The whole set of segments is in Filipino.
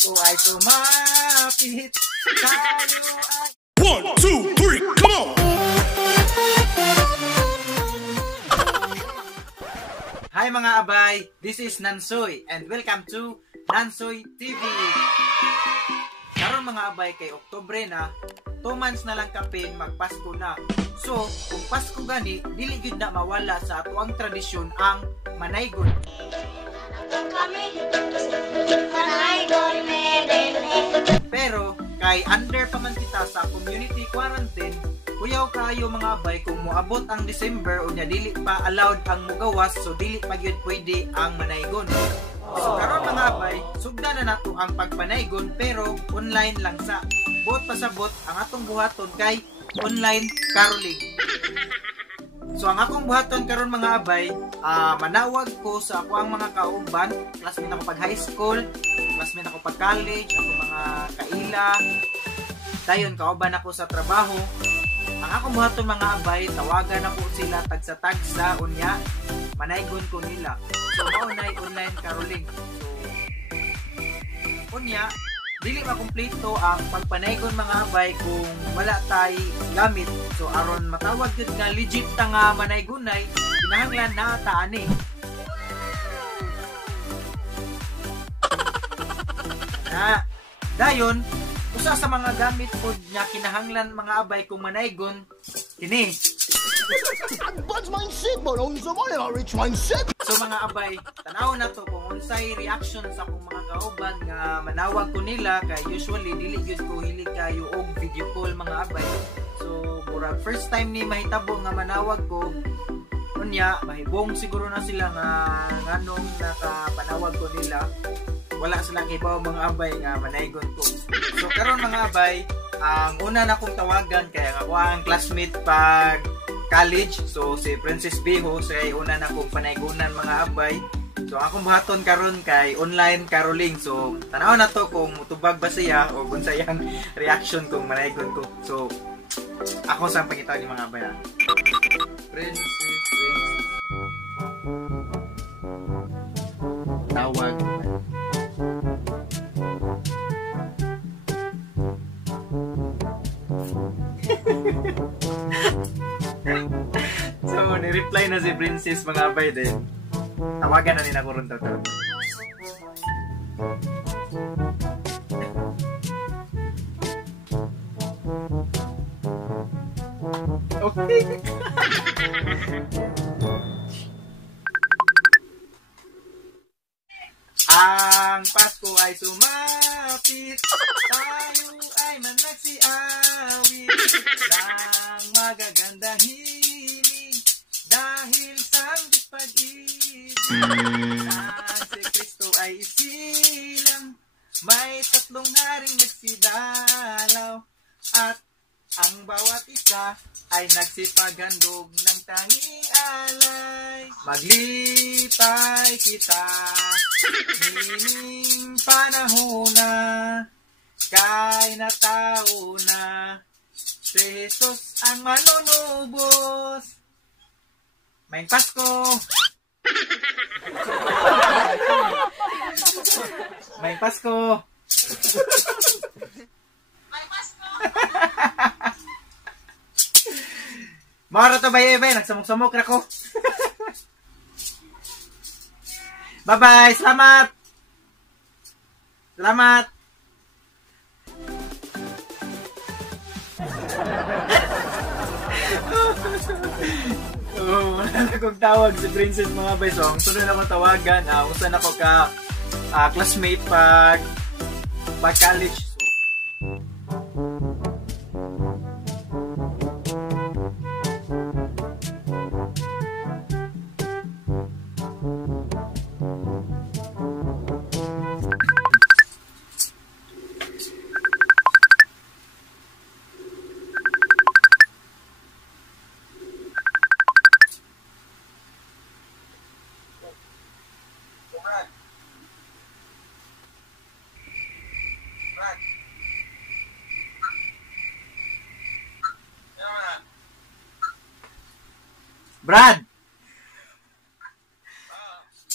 Pasko ay sumapit. Tayo ay... 1, 2, 3, come on! Hi mga abay, this is Nansoy and welcome to Nansoy TV. Karon mga abay kay Oktubre na, 2 months na lang kapin magpasko na. So, kung Pasko gani, dili gyud na mawala sa ato ang tradisyon ang manaygon. Pero kay under pa man kita sa community quarantine, kuyaw kayo mga abay kung moabot ang December unya dili pa allowed ang mugawas, so dili pa gyud pwede ang manaygon. So karon mga abay, sugdan na nato ang pagpanaygon pero online lang sa. Bot pasabot ang atong buhaton kay online caroling. So ang akong buhaton karon mga abay, manawag ko sa ako ang mga kauban, classmate ako pag high school, classmate ako pag college, ako mga kaila, dayon kauban ako sa trabaho. Ang akong buhaton mga abay, tawagan ako sila tagsa-tagsa unya, manaygon ko nila. So maunay online caroling. So unya, dili makumpleto ang pagpanaygon mga abay kung wala tay gamit. So aron matawag jud nga legit ta nga manaygonay, kinahanglan na ta ani. Dayon, usa sa mga gamit pod nya kinahanglan mga abay kung manaygon kini. Advanced mindset, but unsa man ang rich mindset? So mga abay, tanaw na to kung unsay reaction sa akong mga kauban nga manawag ko nila kay usually dili gyud ko hilig kayo og video call mga abay. So murag first time ni mahitabo nga manawag ko, unya mahibong siguro na sila nga nganong nakapanawag ko nila. Wala sila kibaw mga abay nga manaygon ko. So karon mga abay, ang una na kong tawagan kay ako ang classmate pag college. So si Princess Biho, siya una na kong panaygunan mga abay. So akong buhaton karon kay online caroling. So tanaw na to kung mutubag ba siya o kung sayang reaction kung manaygon ko. So ako sa pangitaw ni mga abay. Princess tawag. So, ni-reply na si Princess mga abay din. Tawagan na nila ko rin to. Okay. Ang Pasko ay sumapit, tayo ay managsiawit ng magagandang hilig dahil sa pag-ibig. Ang si Kristo ay isilang, may 3 haring nagsidalaw at ang bawat isa ay nagsipaghandog ng tanging alay. Maglipay kita, hining panahon na, kay natao na, si Jesus ang manunubos. May Pasko! May Pasko! Mara to bay nagsamok-samok na ko. Bye-bye, salamat. Salamat. Wala na akong tawag si Princess mga bay. So, ang sunod na akong tawagan, usan ako ka classmate pag college. Brad!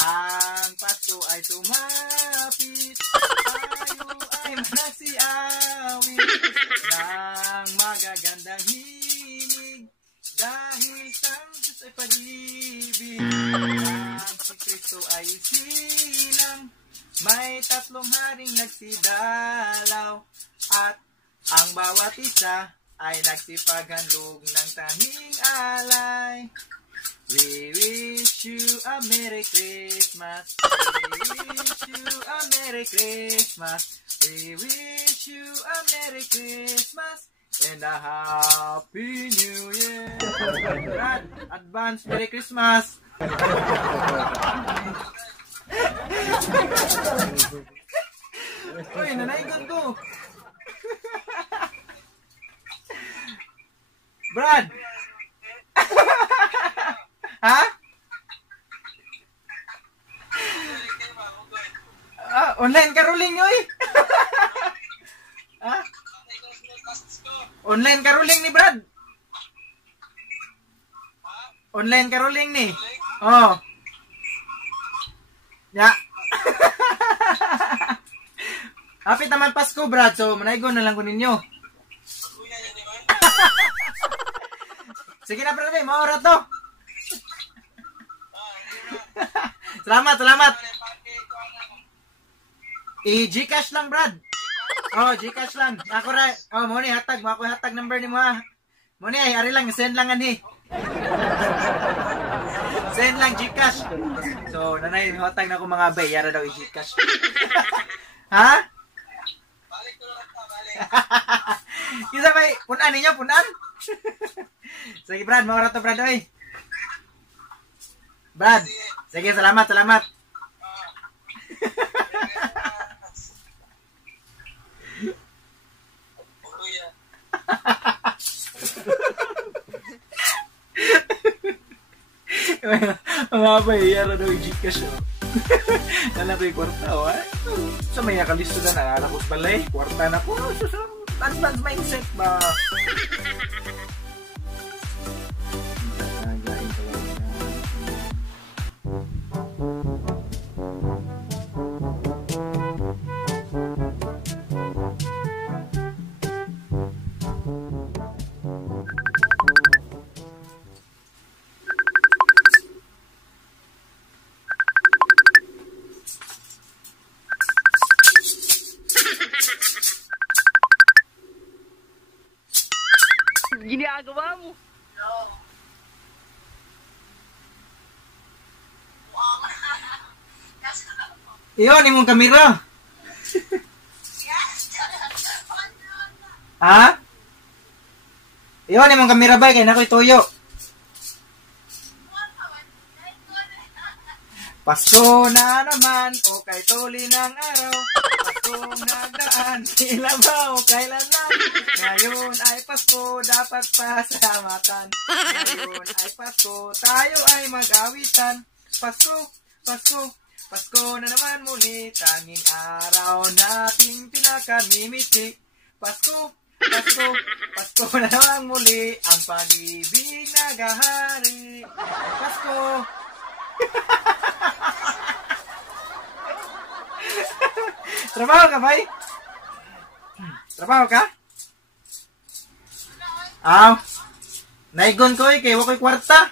Ang Pasko ay sumapit, tayo masiawi ng magagandang himig dahil sang Diyos ay pag-ibig. Ang si Kristo ay silang may 3 haring nagsidalaw at ang bawat isa ay nagsipaghandog ng tanging alay. We wish you a Merry Christmas. We wish you a Merry Christmas. We wish you a Merry Christmas and a Happy New Year. Brad, advance Merry Christmas. Uy, nanaygon to. Brad. Ha? Online caroling yoy. Ha? Online caroling ni Brad. Online caroling ni. Oh. Ya. Hapit naman Pasko, Brad. So, manaygon na lang ko ninyo. Sige na, Brad. Maura to. Salamat. I-Gcash lang, Brad. Oh, Gcash lang. Ako ra. Oh, mo ni hatag, mo ako hatag number ni mo ha. Mo ni ay ari lang send lang ani. Send lang Gcash. So, nanay hatag na ko mga bay, yara daw i-Gcash. Ha? Balik ko lang ta, balik. Kisa bay, punan ninyo, punan. Sige, Brad, mo ra to, Brad oy. Brad. Sige, salamat. Mga bayara daw yung Gcash. Nala ko yung kwarta, o ay. Sa may nakalisto na nakakos balay. Kwarta na ko. Advance mindset ba? Ginagawa mo. Iyon, imong kamera. Ha? Iyon, imong kamera ba? Kaya na ko'y tuyo. Pasko na naman, o kay tuli ng araw. Paskong nagdaan, ilabaw, kailanman. Ngayon ay Pasko, dapat pasalamatan. Ngayon ay Pasko, tayo ay mag-awitan. Pasko na naman muli, tanging araw nating pinakamimiti. Pasko na naman muli, ang pag-ibig nagahari. Pasko. Trabaho ka, bay? Trabaho ka? Naigon ko kay wakoy kwarta.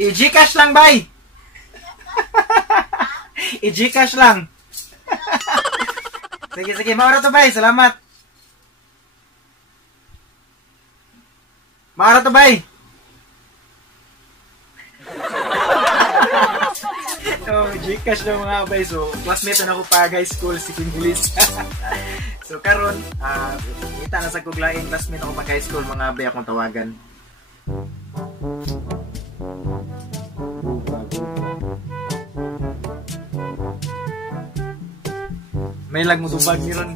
I-Gcash lang, bay. I-Gcash lang. Sige, maura to, bay. Salamat. Maura to, bay. So, Gcash na mga bay. So, classmate na ako pa high school, si English. So, karon, kita na sa kuglaing classmate ako pa high school, mga bay akong tawagan. May lag mo tubag ni ron.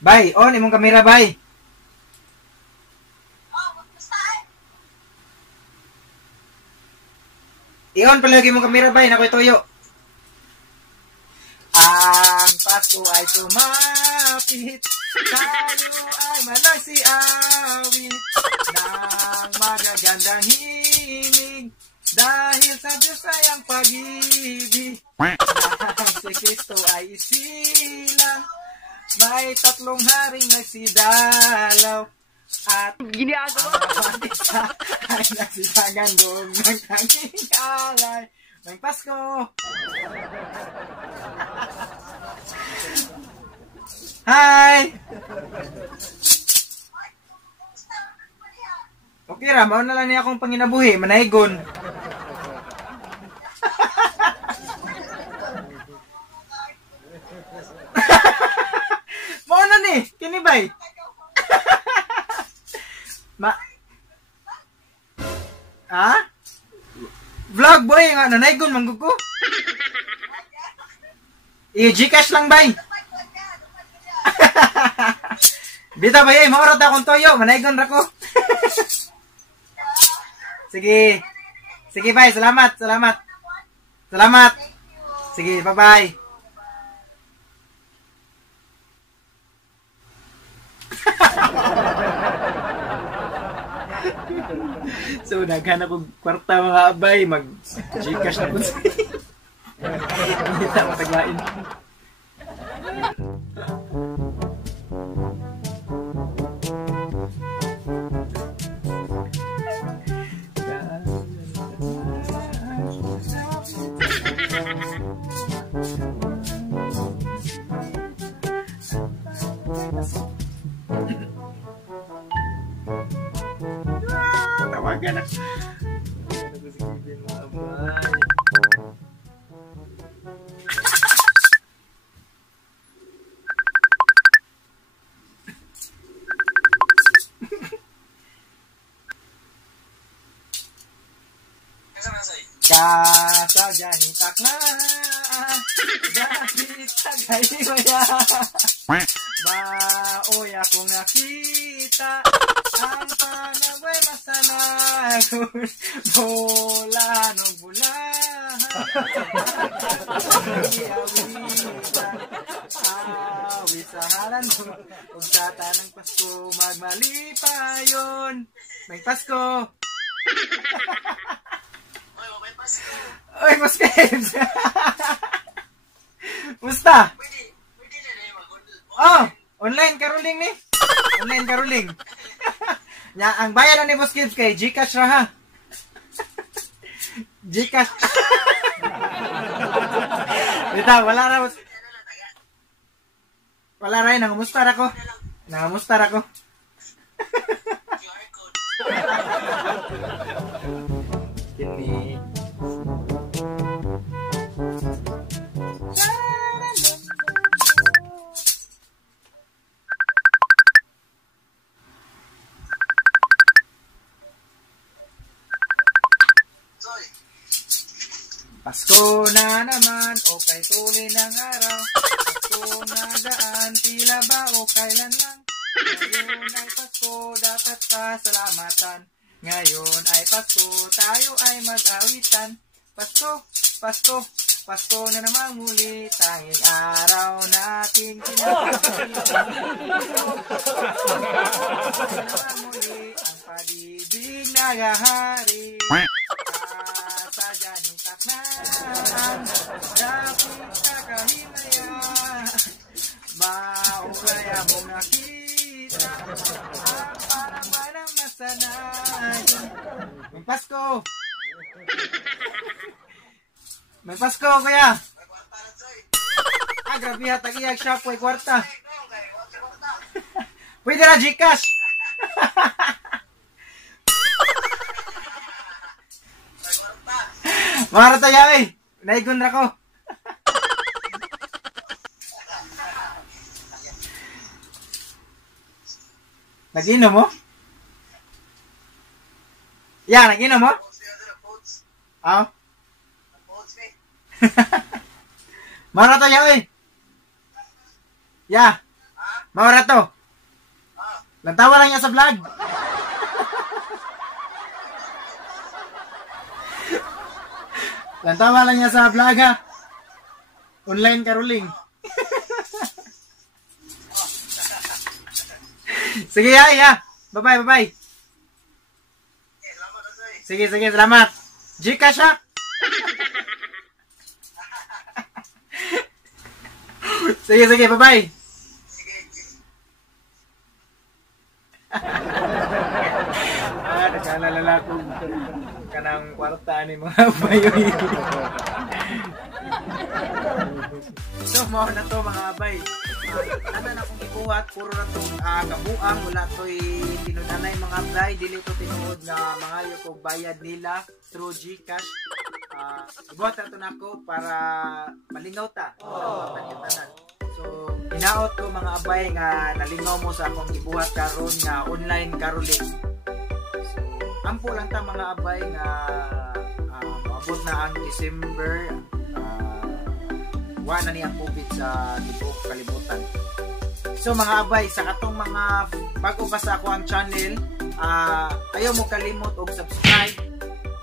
Bay, on imong kamera, bay. I-on palagi imong kamera, bay, nakoy toyo. ay tumapit, tayo ay managsiawit ng magagandang himig. Dahil sa Diyos ay ang pag-ibig, ang si Kristo ay isilang, may 3 haring nagsidalaw, at Ginagawa mo. ang isa ay nagsisagan doon ng tanging alay. May Pasko! Hi! Okay ra, mao na lang niya akong panginabuhi, manaygon. Mao na ni, kini bay. Ha? Vlog boy nga nanaygon manggug ko. Gcash lang bay. Bita bay, maorat akong toyo, manaygon ra ko. Sige. Sige bay, salamat. Salamat. Sige, bye-bye. So, naghanap ko kwarta mga abay, mag-Gcash na po sa hindi na mataglain. Tawagan na. Kasagani takna dahil tagay maya baoy akong nakita ang panaway masanagon bola ng bulahan awit sa halan mo ug sa tanang Pasko magmalipayon may Pasko. Oy, Pasko! Musta? Oh, online caroling ni. Online caroling. Nya ang bayan ni Boss Kids kay Gcash ra ha. Gcash. Bita, wala ra. Wala ra nangamusta ra ko. Nangamusta ra ko. Kini. Pasko na naman, okay tuloy ng araw. Pasko na daan, tila ba o kailan lang. Ngayon ay Pasko, dapat pasalamatan. Ngayon ay Pasko, tayo ay mag-awitan. Pasko, Pasko, Pasko na naman muli, tanging araw natin kinakabili. Pasko na naman muli, ang pag-ibig nagahari. Sadyang taknaan, dapit kakahimaya, maukaya mong nakita, ang parang walang masanayan. May Pasko! May Pasko, kuya! Grabe ha, tag-iyag siya po, kwarta. Pwede na, Gcash! Mara tayo eh! Naigon na ko! Nag-inom mo? Yeah, nag-inom mo? Oo. Mara tayo eh! Yeah! Mara to! Lantawa lang niya sa vlog! Lantawa lang niya sa vlog ha. Online caroling. Sige, ya. Bye-bye, bye-bye. Sige, salamat. Gcash ha. Sige, bye-bye. Nagkalalala ko kanang kwarta ni mga bayoy. So, mo na to mga abay. Ano na kung ibuhat, puro na itong kabuang, wala to'y tinunanay mga abay, dili to tinuod na mga yung bayad nila through Gcash. Ibuhat na ito na ako para malingaw ta. So, hinaot ko mga abay nga nalingaw mo sa akong ibuhat karon nga online caroling. So, ampo lang ta mga abay nga maabot na ang December. Wala na niyang COVID sa tibok kalibutan. So mga abay, sa katong mga bago pa sa ako ang channel, ayaw mo kalimot og subscribe.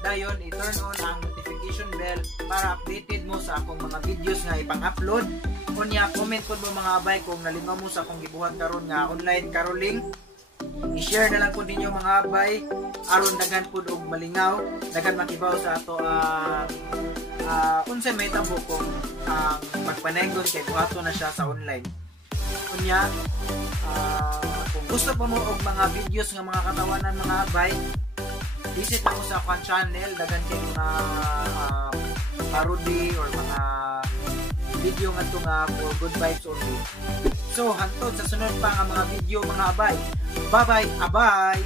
Dayon, i-turn on ang notification bell para updated mo sa akong mga videos nga ipang-upload. Kunya, comment po mo mga abay kung nalingaw mo sa akong gibuhat karon nga online caroling. I-share na lang po ninyo mga abay aron dagan po og malingaw, dagan makibaw sa ato unsa may tabo kung magpanegos kay buhato na siya sa online. Kunya, kung gusto pa mo og mga videos nga mga katawanan mga abay, visit lang mo sa akong channel, dagan kay mga parody or mga video nga ito nga for good vibes only. So, hantod sa sunod pa nga mga video mga abay. Bye-bye, abay!